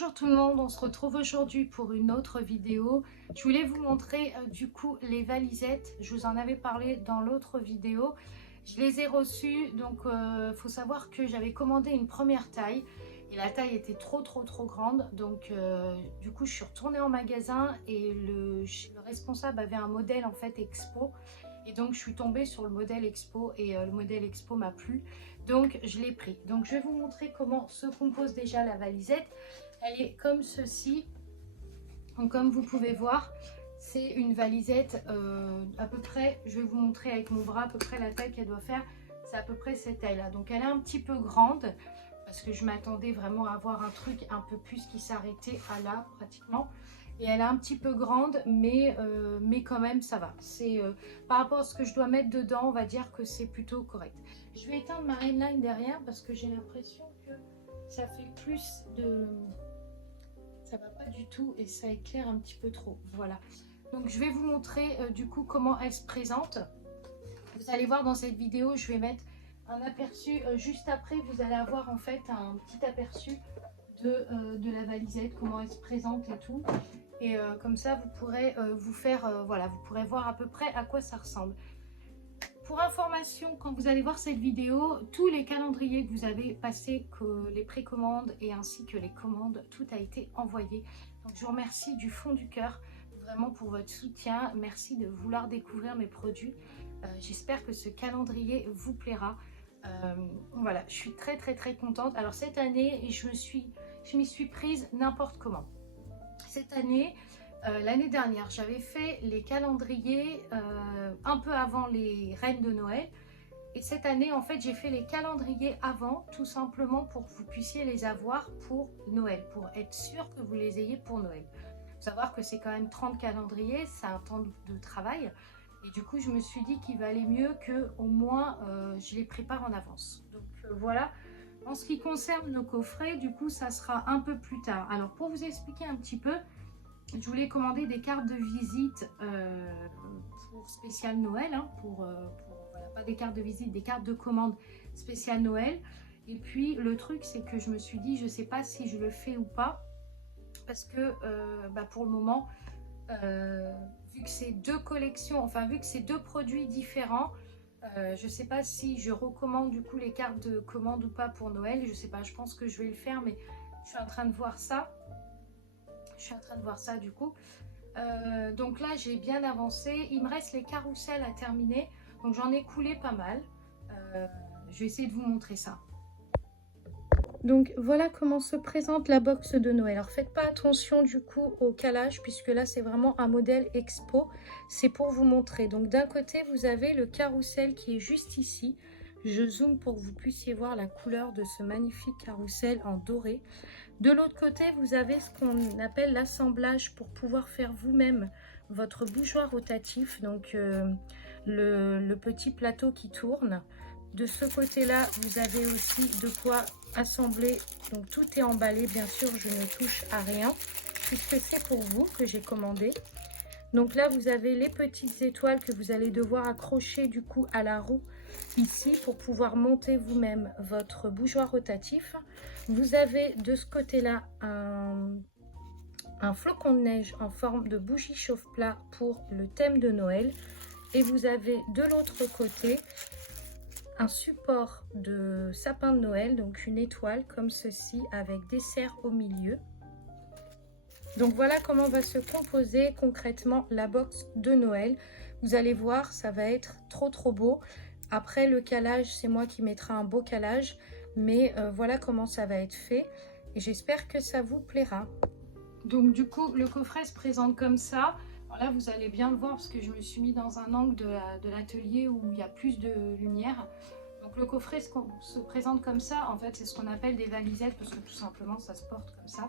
Bonjour tout le monde, on se retrouve aujourd'hui pour une autre vidéo. Je voulais vous montrer du coup les valisettes. Je vous en avais parlé dans l'autre vidéo. Je les ai reçues, donc faut savoir que j'avais commandé une première taille et la taille était trop grande. Donc du coup je suis retournée en magasin et le responsable avait un modèle en fait expo. Et donc je suis tombée sur le modèle expo et le modèle expo m'a plu. Donc je l'ai pris. Donc je vais vous montrer comment se compose déjà la valisette. Elle est comme ceci. Donc comme vous pouvez voir, c'est une valisette à peu près, je vais vous montrer avec mon bras à peu près la taille qu'elle doit faire. C'est à peu près cette taille-là. Donc elle est un petit peu grande parce que je m'attendais vraiment à avoir un truc un peu plus qui s'arrêtait à là pratiquement. Et elle est un petit peu grande, mais quand même ça va. C'est par rapport à ce que je dois mettre dedans, on va dire que c'est plutôt correct. Je vais éteindre ma Redline derrière parce que j'ai l'impression que ça fait plus de... Ça va pas du tout et ça éclaire un petit peu trop. Voilà. Donc je vais vous montrer du coup comment elle se présente. Vous allez voir dans cette vidéo, je vais mettre un aperçu juste après. Vous allez avoir en fait un petit aperçu de la valisette, comment elle se présente et tout. Et comme ça, vous pourrez vous faire, voilà, vous pourrez voir à peu près à quoi ça ressemble. Pour information, quand vous allez voir cette vidéo, tous les calendriers que vous avez passés, que les précommandes et ainsi que les commandes, tout a été envoyé. Donc je vous remercie du fond du cœur, vraiment pour votre soutien. Merci de vouloir découvrir mes produits. J'espère que ce calendrier vous plaira. Voilà, je suis très contente. Alors cette année, je m'y suis prise n'importe comment. Cette année, l'année dernière, j'avais fait les calendriers un peu avant les reines de Noël. Et cette année, en fait, j'ai fait les calendriers avant, tout simplement pour que vous puissiez les avoir pour Noël, pour être sûr que vous les ayez pour Noël. Il faut savoir que c'est quand même 30 calendriers, c'est un temps de travail. Et du coup, je me suis dit qu'il valait mieux que au moins je les prépare en avance. Donc voilà. En ce qui concerne le coffret, du coup, ça sera un peu plus tard. Alors, pour vous expliquer un petit peu, je voulais commander des cartes de visite pour spécial Noël, hein, voilà, pas des cartes de visite, des cartes de commande spécial Noël. Et puis le truc, c'est que je me suis dit, je sais pas si je le fais ou pas, parce que pour le moment, vu que c'est deux collections, enfin vu que c'est deux produits différents, je sais pas si je recommande du coup les cartes de commande ou pas pour Noël. Je sais pas, je pense que je vais le faire, mais je suis en train de voir ça. Je suis en train de voir ça du coup. Donc là, j'ai bien avancé. Il me reste les carousels à terminer. Donc j'en ai coulé pas mal. Je vais essayer de vous montrer ça. Donc voilà comment se présente la box de Noël. Alors faites pas attention du coup au calage puisque là c'est vraiment un modèle expo. C'est pour vous montrer. Donc d'un côté vous avez le carrousel qui est juste ici. Je zoome pour que vous puissiez voir la couleur de ce magnifique carrousel en doré. De l'autre côté, vous avez ce qu'on appelle l'assemblage pour pouvoir faire vous-même votre bougeoir rotatif. Donc le petit plateau qui tourne. De ce côté-là, vous avez aussi de quoi assembler. Donc tout est emballé, bien sûr, je ne touche à rien puisque c'est pour vous que j'ai commandé. Donc là, vous avez les petites étoiles que vous allez devoir accrocher du coup à la roue ici pour pouvoir monter vous-même votre bougeoir rotatif. Vous avez de ce côté-là un flocon de neige en forme de bougie chauffe-plat pour le thème de Noël. Et vous avez de l'autre côté un support de sapin de Noël, donc une étoile comme ceci avec des cerfs au milieu. Donc voilà comment va se composer concrètement la box de Noël. Vous allez voir, ça va être trop beau. Après le calage, c'est moi qui mettrai un beau calage. Mais voilà comment ça va être fait. Et j'espère que ça vous plaira. Donc du coup, le coffret se présente comme ça. Alors là, vous allez bien le voir parce que je me suis mis dans un angle de l'atelier où il y a plus de lumière. Donc le coffret se présente comme ça. En fait, c'est ce qu'on appelle des valisettes parce que tout simplement, ça se porte comme ça.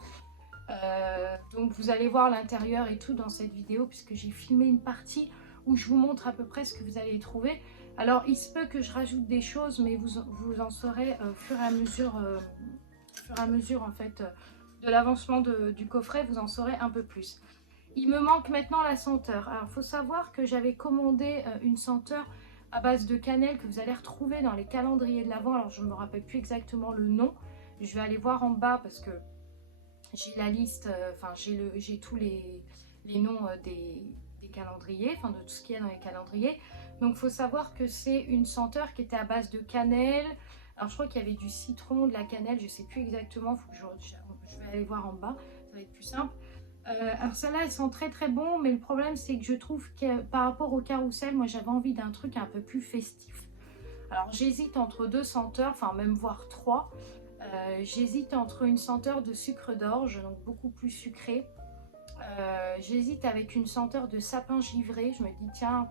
Donc vous allez voir l'intérieur et tout dans cette vidéo puisque j'ai filmé une partie où je vous montre à peu près ce que vous allez y trouver. Alors il se peut que je rajoute des choses mais vous en saurez au fur et à mesure en fait de l'avancement du coffret, vous en saurez un peu plus. Il me manque maintenant la senteur. Alors il faut savoir que j'avais commandé une senteur à base de cannelle que vous allez retrouver dans les calendriers de l'Avent. Alors je ne me rappelle plus exactement le nom, je vais aller voir en bas parce que j'ai la liste, enfin j'ai tous les noms des calendriers, enfin de tout ce qu'il y a dans les calendriers. Donc il faut savoir que c'est une senteur qui était à base de cannelle. Alors je crois qu'il y avait du citron, de la cannelle, je sais plus exactement, faut que je vais aller voir en bas, ça va être plus simple. Alors celles-là, elles sont très très bon, mais le problème c'est que je trouve que par rapport au carrousel, moi j'avais envie d'un truc un peu plus festif. Alors j'hésite entre deux senteurs, enfin même voire trois. J'hésite entre une senteur de sucre d'orge, donc beaucoup plus sucré. J'hésite avec une senteur de sapin givré. Je me dis tiens,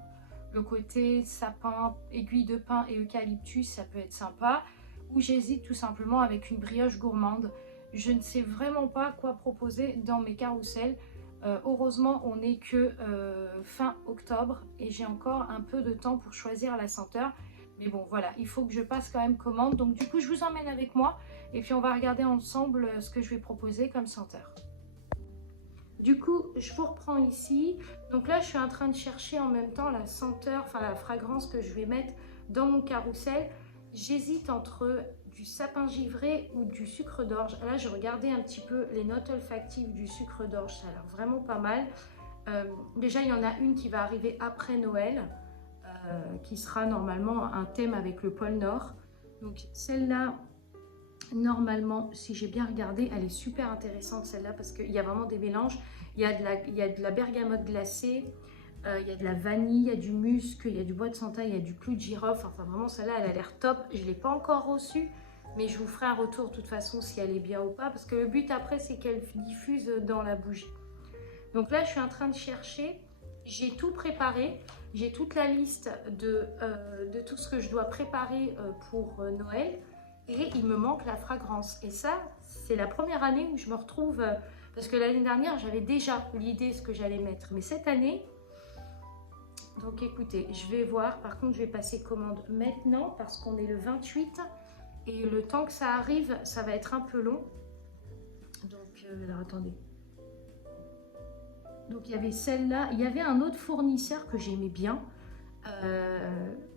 le côté sapin, aiguille de pin et eucalyptus, ça peut être sympa. Ou j'hésite tout simplement avec une brioche gourmande. Je ne sais vraiment pas quoi proposer dans mes carousels. Heureusement, on n'est que fin octobre et j'ai encore un peu de temps pour choisir la senteur. Mais bon, voilà, il faut que je passe quand même commande. Donc du coup, je vous emmène avec moi et puis on va regarder ensemble ce que je vais proposer comme senteur. Du coup, je vous reprends ici. Donc là, je suis en train de chercher en même temps la senteur, enfin la fragrance que je vais mettre dans mon carrousel. J'hésite entre du sapin givré ou du sucre d'orge. Là, je regardais un petit peu les notes olfactives du sucre d'orge. Ça a l'air vraiment pas mal. Déjà, il y en a une qui va arriver après Noël, qui sera normalement un thème avec le pôle Nord. Donc celle-là, normalement, si j'ai bien regardé, elle est super intéressante celle-là parce qu'il y a vraiment des mélanges. Il y a de la bergamote glacée, il y a de la vanille, il y a du musc, il y a du bois de santal, il y a du clou de girofle. Enfin vraiment celle-là, elle a l'air top. Je ne l'ai pas encore reçue, mais je vous ferai un retour de toute façon si elle est bien ou pas. Parce que le but après, c'est qu'elle diffuse dans la bougie. Donc là, je suis en train de chercher. J'ai tout préparé. J'ai toute la liste de tout ce que je dois préparer pour Noël. Et il me manque la fragrance. Et ça, c'est la première année où je me retrouve... parce que l'année dernière, j'avais déjà l'idée de ce que j'allais mettre. Mais cette année... Donc écoutez, je vais voir. Par contre, je vais passer commande maintenant parce qu'on est le 28. Et le temps que ça arrive, ça va être un peu long. Donc, alors attendez. Donc il y avait celle-là. Il y avait un autre fournisseur que j'aimais bien.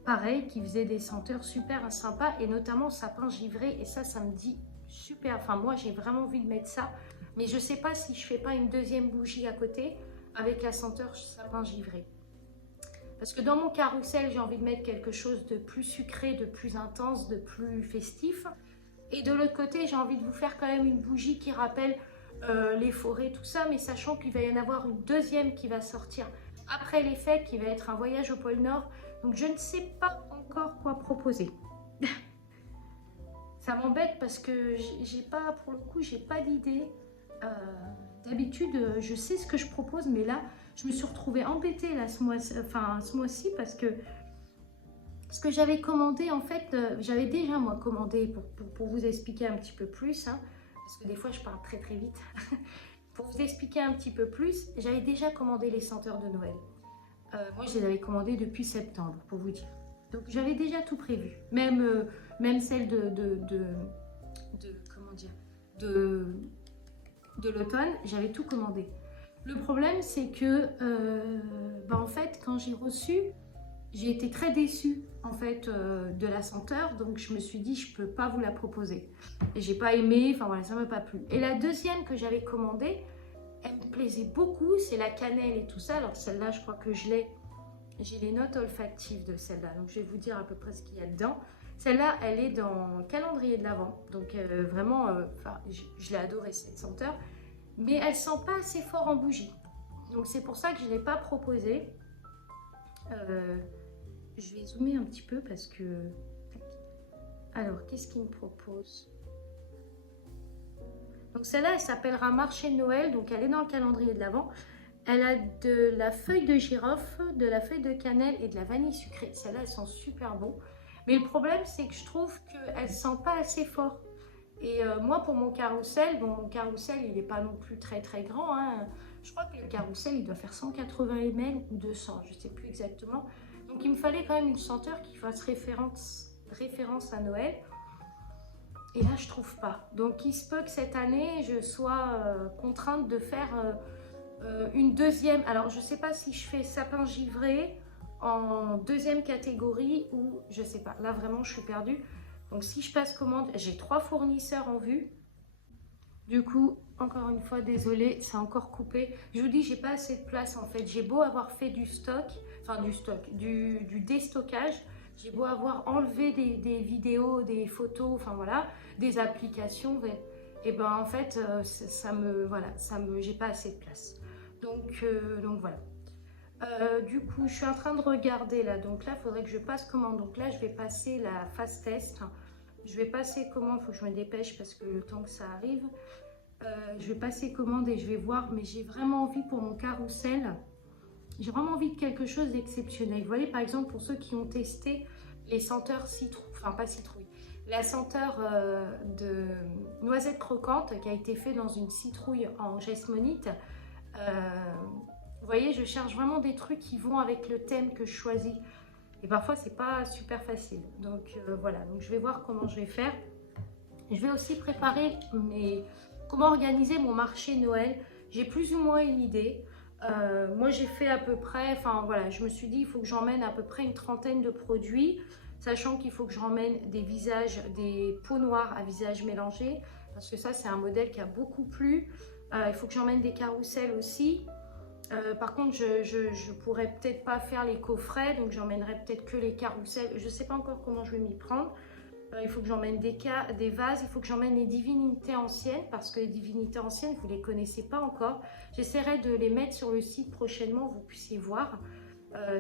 Pareil, qui faisait des senteurs super sympas et notamment sapin givré. Et ça me dit super. Enfin, moi, j'ai vraiment envie de mettre ça. Mais je ne sais pas si je fais pas une deuxième bougie à côté avec la senteur sapin givré. Parce que dans mon carrousel, j'ai envie de mettre quelque chose de plus sucré, de plus intense, de plus festif. Et de l'autre côté, j'ai envie de vous faire quand même une bougie qui rappelle les forêts, tout ça. Mais sachant qu'il va y en avoir une deuxième qui va sortir après les fêtes, qui va être un voyage au pôle Nord. Donc je ne sais pas encore quoi proposer. Ça m'embête parce que j'ai pas, pour le coup, j'ai pas d'idée. D'habitude, je sais ce que je propose, mais là, je me suis retrouvée embêtée là, ce mois-ci parce que ce que j'avais commandé, en fait, j'avais déjà moi commandé pour vous expliquer un petit peu plus, hein, parce que des fois je parle très très vite. Pour vous expliquer un petit peu plus, j'avais déjà commandé les senteurs de Noël. Moi, je les avais commandées depuis septembre, pour vous dire. Donc, j'avais déjà tout prévu. Même celle comment dire, de l'automne, j'avais tout commandé. Le problème, c'est que, en fait, quand j'ai reçu, j'ai été très déçue, en fait, de la senteur. Donc, je me suis dit, je peux pas vous la proposer. Et j'ai pas aimé, enfin voilà, ça m'a pas plu. Et la deuxième que j'avais commandée, elle me plaisait beaucoup, c'est la cannelle et tout ça. Alors celle-là, je crois que j'ai les notes olfactives de celle-là. Donc je vais vous dire à peu près ce qu'il y a dedans. Celle-là, elle est dans le calendrier de l'Avent. Donc vraiment, je l'ai adorée cette senteur. Mais elle sent pas assez fort en bougie. Donc c'est pour ça que je ne l'ai pas proposée. Je vais zoomer un petit peu parce que... Alors, qu'est-ce qu'il me propose ? Donc celle-là, elle s'appellera Marché de Noël, donc elle est dans le calendrier de l'Avent. Elle a de la feuille de girofle, de la feuille de cannelle et de la vanille sucrée. Celles-là, elles sont super bon. Mais le problème, c'est que je trouve qu'elles ne sentent pas assez fort. Et moi, pour mon carrousel, bon, mon carrousel, il n'est pas non plus très très grand, hein. Je crois que le carrousel, il doit faire 180 ml ou 200, je ne sais plus exactement. Donc il me fallait quand même une senteur qui fasse référence à Noël. Et là, je trouve pas. Donc, il se peut que cette année, je sois contrainte de faire une deuxième. Alors, je sais pas si je fais sapin givré en deuxième catégorie ou je sais pas. Là, vraiment, je suis perdue. Donc, si je passe commande, j'ai 3 fournisseurs en vue. Du coup, encore une fois, désolée, c'est encore coupé. Je vous dis, j'ai pas assez de place en fait. J'ai beau avoir fait du stock, enfin du déstockage. J'ai beau avoir enlevé des vidéos, des photos, enfin voilà, des applications. Et ben en fait, j'ai pas assez de place. Donc voilà. Du coup, je suis en train de regarder là. Donc là, il faudrait que je passe commande. Donc là, je vais passer la fast test. Je vais passer commande. Il faut que je me dépêche parce que le temps que ça arrive. Je vais passer commande et je vais voir. Mais j'ai vraiment envie pour mon carrousel. J'ai vraiment envie de quelque chose d'exceptionnel. Vous voyez, par exemple, pour ceux qui ont testé les senteurs citrouille, enfin pas citrouille, la senteur de noisette croquante qui a été fait dans une citrouille en jasmonite. Vous voyez, je cherche vraiment des trucs qui vont avec le thème que je choisis. Et parfois, c'est pas super facile. Donc voilà, donc je vais voir comment je vais faire. Je vais aussi préparer comment organiser mon marché Noël. J'ai plus ou moins une idée. Moi, j'ai fait à peu près, enfin voilà, je me suis dit, il faut que j'emmène à peu près une trentaine de produits, sachant qu'il faut que j'emmène des peaux noires à visage mélangé, parce que ça, c'est un modèle qui a beaucoup plu. Il faut que j'emmène des carousels aussi. Par contre, je pourrais peut-être pas faire les coffrets, donc j'emmènerai peut-être que les carousels. Je sais pas encore comment je vais m'y prendre. Il faut que j'emmène des vases, il faut que j'emmène les divinités anciennes, parce que les divinités anciennes, vous ne les connaissez pas encore. J'essaierai de les mettre sur le site prochainement, vous puissiez voir.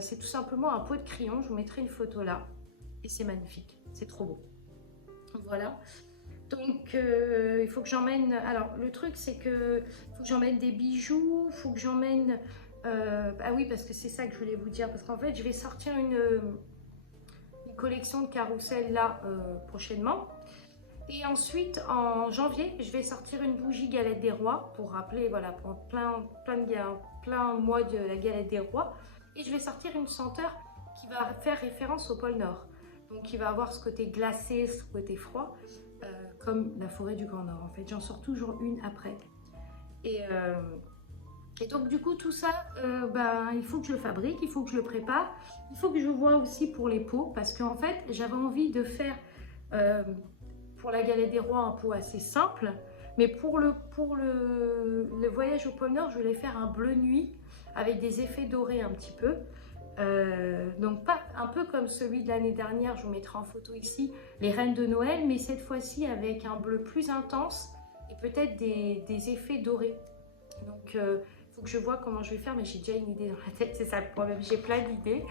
C'est tout simplement un pot de crayon, je vous mettrai une photo là. Et c'est magnifique, c'est trop beau. Voilà. Donc, il faut que j'emmène... Alors, le truc, c'est que faut que j'emmène des bijoux, il faut que j'emmène... Ah oui, parce que c'est ça que je voulais vous dire. Parce qu'en fait, je vais sortir une collection de carrousel là prochainement. Et ensuite, en janvier, je vais sortir une bougie galette des rois pour rappeler, voilà, pour plein mois de la galette des rois. Et je vais sortir une senteur qui va faire référence au pôle Nord. Donc, qui va avoir ce côté glacé, ce côté froid, comme la forêt du Grand Nord. En fait, j'en sors toujours une après. Et donc, du coup, tout ça, il faut que je le fabrique, il faut que je le prépare. Il faut que je vois aussi pour les pots, parce qu'en fait, j'avais envie de faire, pour la galette des rois, un pot assez simple. Mais pour le voyage au pôle Nord, je voulais faire un bleu nuit, avec des effets dorés un petit peu. Donc, pas un peu comme celui de l'année dernière, je vous mettrai en photo ici, les reines de Noël, mais cette fois-ci avec un bleu plus intense et peut-être des effets dorés. Donc, faut que je vois comment je vais faire, mais j'ai déjà une idée dans la tête, c'est ça le problème, j'ai plein d'idées.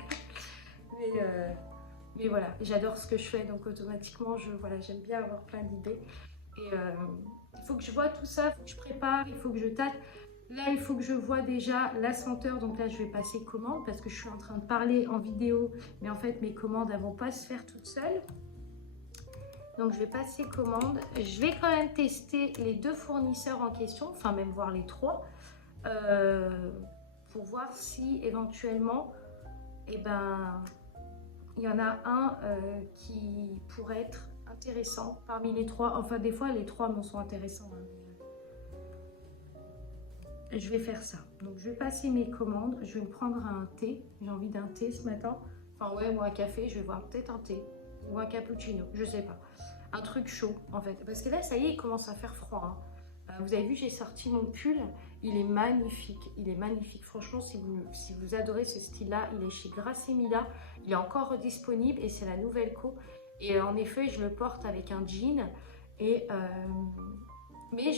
Mais voilà, j'adore ce que je fais, donc automatiquement, j'aime bien avoir plein d'idées. Et il faut que je vois tout ça, il faut que je prépare, il faut que je tâte. Là, il faut que je vois déjà la senteur, donc là, je vais passer commande parce que je suis en train de parler en vidéo, mais en fait, mes commandes, elles ne vont pas se faire toutes seules. Donc, je vais passer commande. Je vais quand même tester les 2 fournisseurs en question, enfin même voir les 3. Pour voir si éventuellement il y en a un qui pourrait être intéressant parmi les 3. Enfin, des fois les 3 me sont intéressants, hein, mais je vais faire ça. Donc je vais passer mes commandes, je vais me prendre un thé, j'ai envie d'un thé ce matin, enfin ouais, ou un café, je vais voir peut-être un thé ou un cappuccino, je sais pas, un truc chaud en fait, parce que là ça y est, il commence à faire froid, hein. Vous avez vu, j'ai sorti mon pull, il est magnifique. Franchement, si vous adorez ce style-là, il est chez Grassimila, il est encore disponible et c'est la nouvelle co. Et en effet, je le porte avec un jean. Et, mais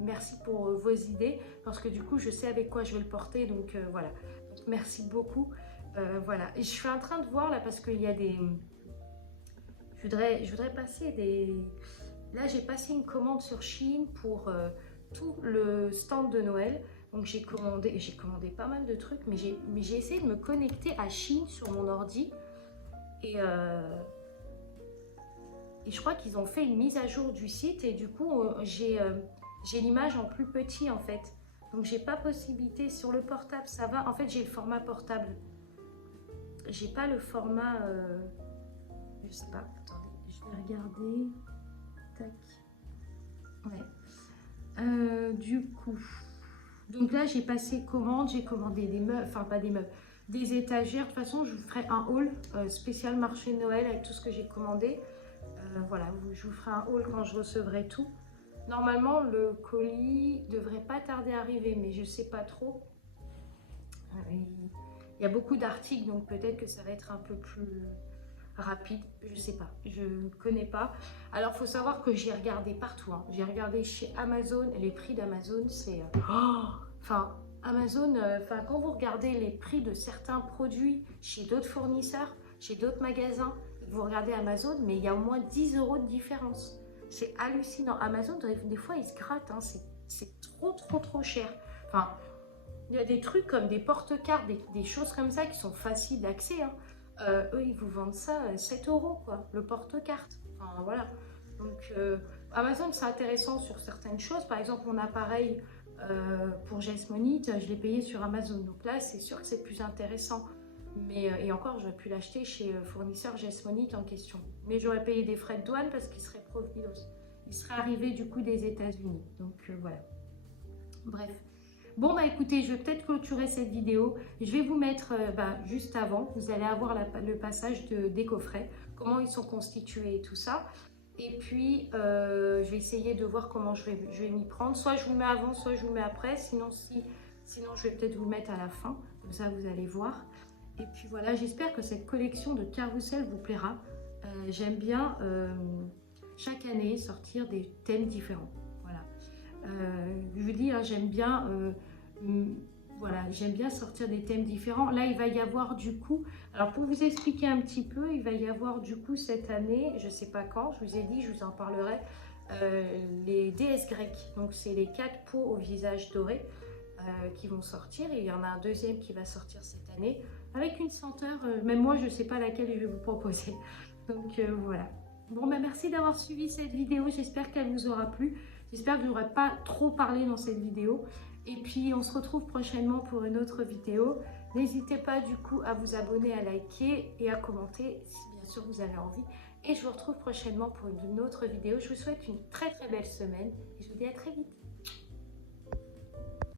merci pour vos idées, parce que du coup, je sais avec quoi je vais le porter. Donc voilà, donc, merci beaucoup. Voilà, et je suis en train de voir là, parce qu'il y a des... Je voudrais passer des... Là, j'ai passé une commande sur Shein pour tout le stand de Noël. Donc, j'ai commandé pas mal de trucs, mais j'ai essayé de me connecter à Shein sur mon ordi. Et je crois qu'ils ont fait une mise à jour du site. Et du coup, j'ai l'image en plus petit, en fait. Donc, j'ai pas possibilité. Sur le portable, ça va. En fait, j'ai le format portable. J'ai pas le format... je sais pas. Attendez, je vais regarder... Ouais. Du coup, donc là j'ai passé commande, j'ai commandé des meubles, enfin pas des meubles, des étagères. De toute façon, je vous ferai un haul spécial marché de Noël avec tout ce que j'ai commandé. Voilà, je vous ferai un haul quand je recevrai tout. Normalement, le colis devrait pas tarder à arriver, mais je sais pas trop. Il y a beaucoup d'articles, donc peut-être que ça va être un peu plus rapide. Je sais pas, je connais pas. Alors, faut savoir que j'ai regardé partout, hein. J'ai regardé chez Amazon, les prix d'Amazon, c'est... Enfin, Amazon, quand vous regardez les prix de certains produits chez d'autres fournisseurs, chez d'autres magasins, vous regardez Amazon, mais il y a au moins 10 € de différence. C'est hallucinant. Amazon, des fois, ils se grattent, hein. C'est trop cher. Enfin, il y a des trucs comme des porte-cartes, des choses comme ça qui sont faciles d'accès, hein. Eux, ils vous vendent ça 7 € quoi, le porte-carte. Enfin, voilà. Donc, Amazon, c'est intéressant sur certaines choses. Par exemple, mon appareil pour Jesmonite, je l'ai payé sur Amazon. Donc là, c'est sûr que c'est plus intéressant. Mais, et encore, j'aurais pu l'acheter chez le fournisseur Jesmonite en question. Mais j'aurais payé des frais de douane parce qu'il serait Profilos. Il serait arrivé du coup des États-Unis. Donc voilà. Bref. Bon, bah écoutez, je vais peut-être clôturer cette vidéo. Je vais vous mettre juste avant, vous allez avoir le passage des coffrets, comment ils sont constitués et tout ça. Et puis, je vais essayer de voir comment je vais m'y prendre. Soit je vous le mets avant, soit je vous le mets après. Sinon, je vais peut-être vous le mettre à la fin. Comme ça, vous allez voir. Et puis voilà, j'espère que cette collection de carrousel vous plaira. J'aime bien chaque année sortir des thèmes différents. Voilà. Je vous dis, hein, j'aime bien... voilà, j'aime bien sortir des thèmes différents. Là, il va y avoir du coup, alors pour vous expliquer un petit peu, il va y avoir du coup cette année, je ne sais pas quand, je vous ai dit, je vous en parlerai, les déesses grecques. Donc, c'est les 4 peaux au visage doré qui vont sortir. Et il y en a un deuxième qui va sortir cette année avec une senteur, même moi, je ne sais pas laquelle je vais vous proposer. Donc, voilà. Bon, bah, merci d'avoir suivi cette vidéo. J'espère qu'elle vous aura plu. J'espère que je n'aurai pas trop parlé dans cette vidéo. Et puis, on se retrouve prochainement pour une autre vidéo. N'hésitez pas du coup à vous abonner, à liker et à commenter si bien sûr vous avez envie. Et je vous retrouve prochainement pour une autre vidéo. Je vous souhaite une très belle semaine et je vous dis à très vite.